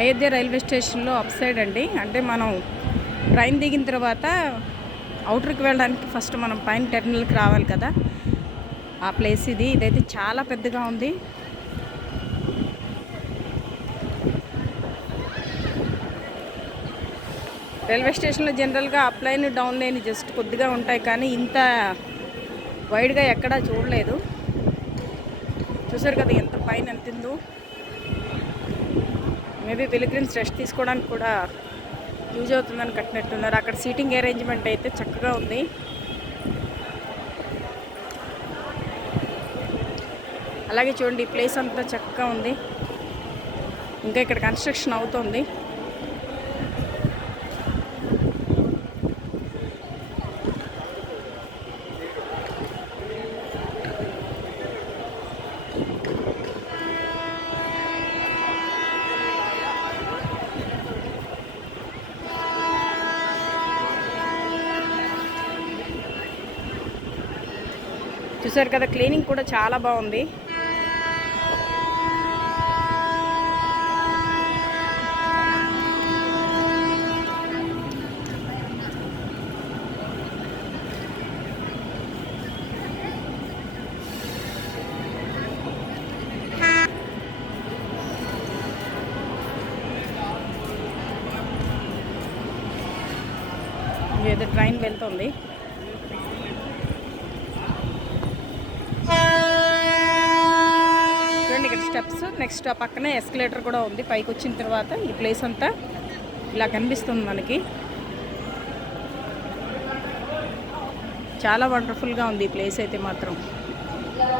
Ayodhya railway స్టేషన్లో up side అండి. అంటే మనం ట్రైన్ దిగిన తర్వాత అవుటర్కి వెళ్ళడానికి ఫస్ట్ మనం పైన టెర్మినల్కి రావాలి కదా, ఆ ప్లేస్ ఇది. ఇదైతే చాలా పెద్దగా ఉంది. రైల్వే స్టేషన్లో జనరల్గా up line down line just కొద్దిగా ఉంటాయి, కానీ ఇంత వైడ్గా ఎక్కడా చూడలేదు. చూసారు కదా ఎంత పైన ఎంత ఉందో. మేబీ పిలిగ్రిమ్స్ రెస్ట్ తీసుకోవడానికి కూడా యూజ్ అవుతుందని కట్టినట్టున్నారు. అక్కడ సీటింగ్ అరేంజ్మెంట్ అయితే చక్కగా ఉంది. అలాగే చూడండి, ఈ ప్లేస్ అంతా చక్కగా ఉంది. ఇంకా ఇక్కడ కన్స్ట్రక్షన్ అవుతుంది. చూసారు కదా, క్లీనింగ్ కూడా చాలా బాగుంది. ఏదో ట్రైన్ వెళ్తుంది. చూడండి ఇక్కడ స్టెప్స్, నెక్స్ట్ ఆ పక్కనే ఎస్కలేటర్ కూడా ఉంది. పైకి వచ్చిన తర్వాత ఈ ప్లేస్ అంతా ఇలా కనిపిస్తుంది మనకి. చాలా వండర్ఫుల్గా ఉంది ఈ ప్లేస్ అయితే మాత్రం.